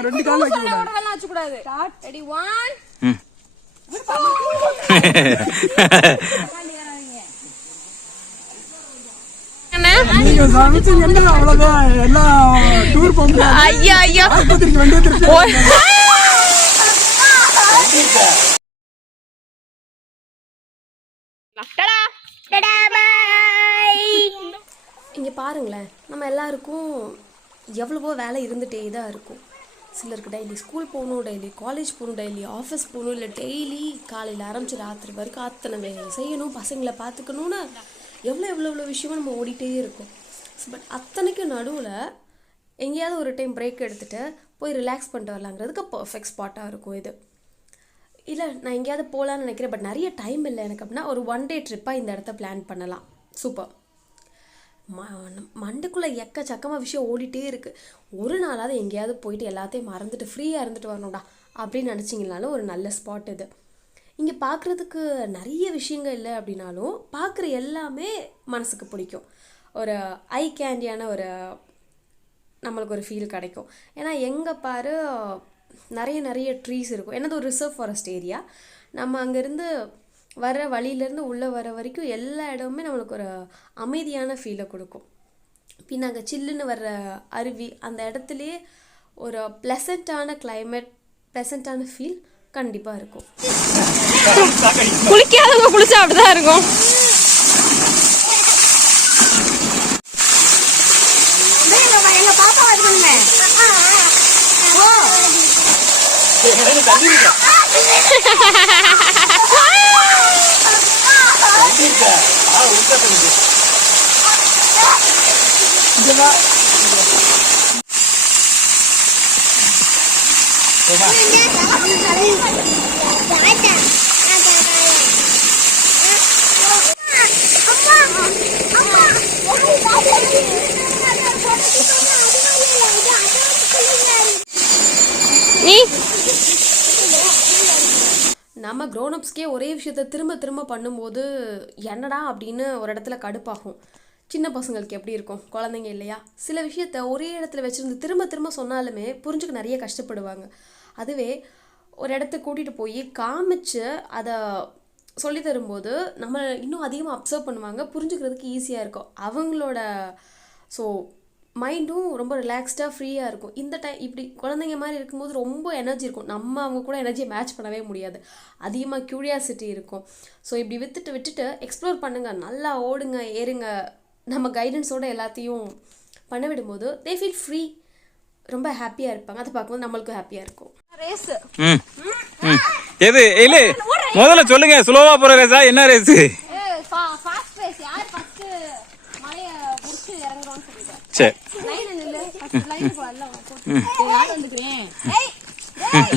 வைக்கணும், 2 கால் வைக்கணும். உடவெல்லாம் வச்சு கூடாது. ரெடி 1 நீங்க சமைச்சீங்கன்னா அவ்வளவுதான். எல்லாம் டூர் போங்க. ஐயா ஐயா ஆஸ்பத்திரிக்கு வண்டியை திருப்பி இங்கே பாருங்களேன், நம்ம எல்லாருக்கும் எவ்வளவோ வேலை இருந்துகிட்டே தான் இருக்கும். சிலருக்கு டெய்லி ஸ்கூல் போகணும், டெய்லி காலேஜ் போகணும், டெய்லி ஆஃபீஸ் போகணும், இல்லை டெய்லி காலையில் ஆரம்பிச்சு ராத்திரி வரைக்கும் அத்தனை வேலை செய்யணும், பசங்களை பார்த்துக்கணுன்னு எவ்வளோ விஷயமும் நம்ம ஓடிட்டே இருக்கோம். பட் அத்தனைக்கும் நடுவில் எங்கேயாவது ஒரு டைம் பிரேக் எடுத்துகிட்டு போய் ரிலாக்ஸ் பண்ணிட்டு வரலாங்கிறதுக்கு பர்ஃபெக்ட் ஸ்பாட்டாக இருக்கும் இது. இல்லை நான் எங்கேயாவது போகலான்னு நினைக்கிறேன், பட் நிறைய டைம் இல்லை எனக்கு அப்படின்னா ஒரு 1 டே ட்ரிப்பாக இந்த இடத்த பிளான் பண்ணலாம். சூப்பர். மண்டுக்குள்ளே எக்கச்சக்கமாக விஷயம் ஓடிட்டே இருக்குது. ஒரு நாளாவது எங்கேயாவது போயிட்டு எல்லாத்தையும் மறந்துட்டு ஃப்ரீயாக இருந்துட்டு வரணும்டா அப்படின்னு நினச்சிங்கனாலும் ஒரு நல்ல ஸ்பாட் இது. இங்கே பார்க்குறதுக்கு நிறைய விஷயங்கள் இல்லை அப்படின்னாலும் பார்க்குற எல்லாமே மனசுக்கு பிடிக்கும். ஒரு ஐ கேண்டியான ஒரு நம்மளுக்கு ஒரு ஃபீல் கிடைக்கும். ஏன்னா எங்கே பாரு நிறைய ட்ரீஸ் இருக்கும். என்னது ஒரு ரிசர்வ் ஃபாரஸ்ட் ஏரியா. நம்ம அங்கேருந்து வர வழியிலேருந்து உள்ளே வர வரைக்கும் எல்லா இடமுமே நம்மளுக்கு ஒரு அமைதியான ஃபீலை கொடுக்கும். பின் அங்கே சில்லுன்னு வர்ற அருவி, அந்த இடத்துலையே ஒரு ப்ளசண்ட்டான கிளைமேட், ப்ளசண்ட்டான ஃபீல் கண்டிப்பாக இருக்கும். குளிக்காதவங்க குளிச்சா அப்படிதான் இருக்கும். நம்ம க்ரோனப்ஸ்க்கே ஒரே விஷயத்த திரும்ப பண்ணும்போது என்னடா அப்படின்னு ஒரு இடத்துல கடுப்பாகும். சின்ன பசங்களுக்கு எப்படி இருக்கும், குழந்தைங்க இல்லையா? சில விஷயத்த ஒரே இடத்துல வச்சுருந்து திரும்ப சொன்னாலுமே புரிஞ்சுக்க நிறைய கஷ்டப்படுவாங்க. அதுவே ஒரு இடத்துக்கு கூட்டிகிட்டு போய் காமிச்சு அதை சொல்லி தரும்போது நம்ம இன்னும் அதிகமாக அப்சர்வ் பண்ணுவாங்க, புரிஞ்சுக்கிறதுக்கு ஈஸியாக இருக்கும். அவங்களோட மைண்டும் ரொம்ப ரிலாக்ஸ்டாக ஃப்ரீயாக இருக்கும். இந்த இப்படி குழந்தைங்க மாதிரி இருக்கும்போது ரொம்ப எனர்ஜி இருக்கும். நம்ம அவங்க கூட எனர்ஜியை மேட்ச் பண்ணவே முடியாது. அதிகமாக க்யூரியாசிட்டி இருக்கும். ஸோ இப்படி விட்டுட்டு எக்ஸ்ப்ளோர் பண்ணுங்கள், நல்லா ஓடுங்க, ஏறுங்க. நம்ம கைடன்ஸோடு எல்லாத்தையும் பண்ண விடும்போது தே ஃபீல் ஃப்ரீ, ரொம்ப ஹாப்பியாக இருப்பாங்க. அதை பார்க்கும்போது நம்மளுக்கும் ஹாப்பியாக இருக்கும். ரேஸ் எது இல்லை முதல்ல சொல்லுங்க, ஸ்லோவா போற ரேஸா என்ன ரேஸ்? Fast race. யார் ஃபர்ஸ்ட் மலைய புடிச்சு இறங்குறோம்னு சொல்லிட்டு. சரி லைன் நில்ல, ஃபர்ஸ்ட் லைன் போடல. யார் வந்துட்டேன்? ஏய்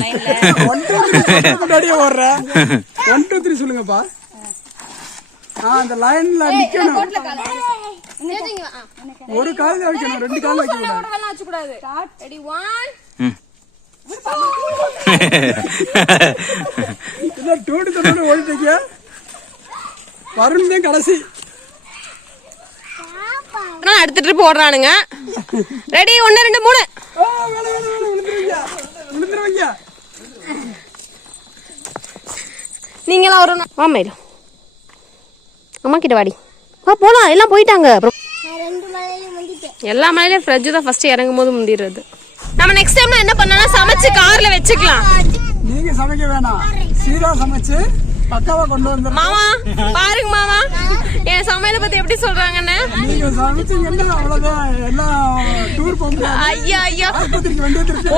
லைன்ல 1 2 3 முன்னாடியே ஓடுறேன். 1 2 3 சொல்லுங்கப்பா. அந்த லைன்ல நிக்கணும். கோட்ல கால் ஏஜிங்க. ஒரு கால் வைக்கணும், 2 கால் வைக்கணும். உடவெல்லாம் வச்சு கூடாது. ரெடி 1 இல்ல டோடு ஓடிட்டீங்க. வருண் தான் கடைசி. நான் அடுத்த ட்ரிப் ஓடுறானுங்க. ரெடி 1 2 3. விழுந்துருவீங்க. நீங்களா ஒரு வாமையில அம்மா கிட்ட வாடி வா போலாம். எல்லாம் போயிட்டாங்க. எல்லா மலையிலயும் ஃப்ரிட்ஜ் தான் ஃபர்ஸ்ட் இறங்கும் போது முந்திடுறது. நம்ம நெக்ஸ்ட் டைம்ல என்ன பண்ணலாம், சமைச்சு கார்ல வச்சுக்கலாம். நீங்க சமைக்க வேணாம், சீரா சமைச்சு பக்காவா கொண்டு வந்து. மாமா பாருங்க மாமா என் சமையலை பத்தி எப்படி சொல்றாங்கன்னு. நீங்க சமைச்சீங்கன்னா அவ்வளவுதான். எல்லாம் டூர் போங்க. ஐயா ஐயா ஆஸ்பத்திரிக்கு வண்டியை திருப்பி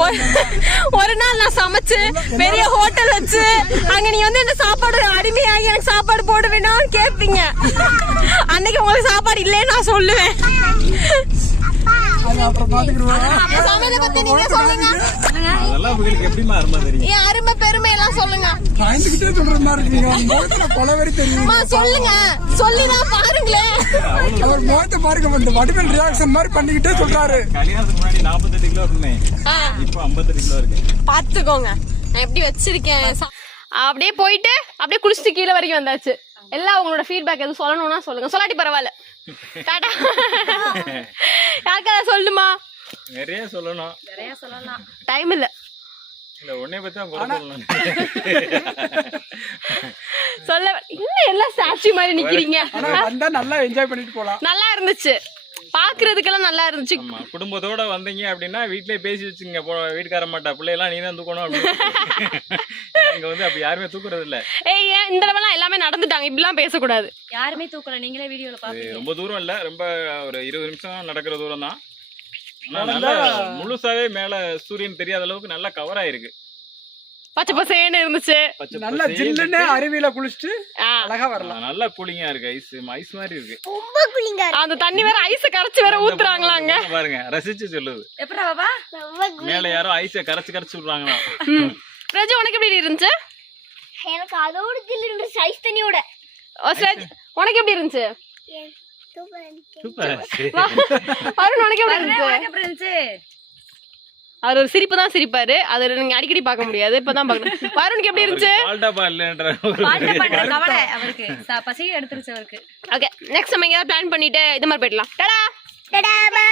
ஒரு நாள் நான் சமைச்சு பெரிய ஹோட்டல் வச்சு அங்க நீங்க வந்து என்ன சாப்பாடு அடிமையாகி எனக்கு சாப்பாடு போட வேணாம்னு கேட்பீங்க. அன்னைக்கு உங்களுக்கு சாப்பாடு இல்லைன்னு நான் சொல்லுவேன். அப்புறம் பாத்துக்கிடுவோம். சமையலை பத்தி நீங்க சொல்லுங்க. அதெல்லாம் உங்களுக்கு எப்படிமா அருமை தெரியும்? என் அருமை பெருமை எல்லாம் சொல்லுங்க. பயந்துகிட்டே சொல்ற மாதிரி இருக்கீங்க. முகத்துல கொலவெறி தெரியும். சொல்லுங்க, சொல்லிதான் பாருங்களேன். அவர் முகத்தை பாருங்க, வந்து வடிவேல் ரியாக்ஷன் மாதிரி பண்ணிக்கிட்டே சொல்றாரு. கல்யாணத்துக்கு முன்னாடி 48 கிலோ இருந்தேன், இப்போ 58 கிலோ இருக்கு. பாத்துக்கோங்க நான் எப்படி வச்சிருக்கேன். அப்படியே போயிட்டு அப்படியே குளிச்சுட்டு கீழே வரைக்கும் வந்தாச்சு. எல்லாம் உங்களோட ஃபீட்பேக் எதுவும் சொல்லணும்னா சொல்லுங்க, சொல்லாட்டி பரவாயில்ல. டாடா. யாருக்காவது சொல்லுமா? நிறைய சொல்லணும். நிறைய சொல்லலாம், டைம் இல்ல. இல்ல உன்னை பத்தி தான் குறை சொல்லணும். சொல்ல இன்னும் எல்லாம் ஸ்டாச்சு மாதிரி நிக்கிறீங்க. ஆனா வந்தா நல்லா என்ஜாய் பண்ணிட்டு போலாம். நல்லா இருந்துச்சு, பாக்குறதுக்கெல்லாம் நல்லா இருந்துச்சு. ஆமா, குடும்பத்தோட வந்தீங்க அப்படின்னா வீட்லயே பேசி வச்சுங்க. வீட்டுக்கார மாட்டா பிள்ளையெல்லாம் நீ தான் தூக்கணும் அப்படின்னு. இங்க வந்து அப்படி யாருமே தூக்குறது இல்ல. ஏய் ஏன் இந்த தடவை எல்லாம் நடந்துட்டாங்க, இப்படிலாம் பேசக்கூடாது. யாருமே தூக்கல, நீங்களே வீடியோல பாப்பீங்க. ரொம்ப தூரம் இல்ல, ரொம்ப ஒரு 20 நிமிஷம் நடக்கிற தூரம் தான். ஆனா நல்லா முழுசாவே மேல சூரியன் தெரியாத அளவுக்கு நல்லா கவர் ஆயிருக்கு. பச்சை பசேன்னு இருந்துச்சு, நல்லா ஜில்லுன்னு அருவியில குளிச்சுட்டு அழகா வரலாம். நல்லா கூலிங்கா இருக்கு. ஐஸ் மாதிரி இருக்கு. ரொம்ப கூலிங்கா இருக்கு. அந்த தண்ணி வேற ஐஸ் கரைச்சு வேற ஊத்துறாங்களாங்க. பாருங்க, ரசிச்சு சொல்லுது. எப்படா பாபா மேல யாரோ ஐஸ கரைச்சு விடுறாங்களா? பிரஜு உனக்கு எப்படி இருந்துச்சு? எனக்கு அதோட ஜில்லு இருந்துச்சு, ஐஸ் தண்ணியோட. உனக்கு எப்படி இருந்துச்சு? சூப்பர். அருண் உனக்கு எப்படி இருந்துச்சு? எப்படி இருந்துச்சு? அவர் ஒரு சிரிப்பு தான் சிரிப்பாரு, அதை நீங்க அடிக்கடி பார்க்க முடியாது, இப்பதான் பாக்கணும். வருணுக்கு எப்படி இருந்துச்சு? பால்டா இல்லன்ற பாட்டு பண்ற கவலை அவருக்கு, பசி எடுத்துருச்சு அவருக்கு. ஓகே, நெக்ஸ்ட் நம்ம எங்கயாவது பிளான் பண்ணிட்டு இது மாதிரி போயிடலாம். டடா டடா பை.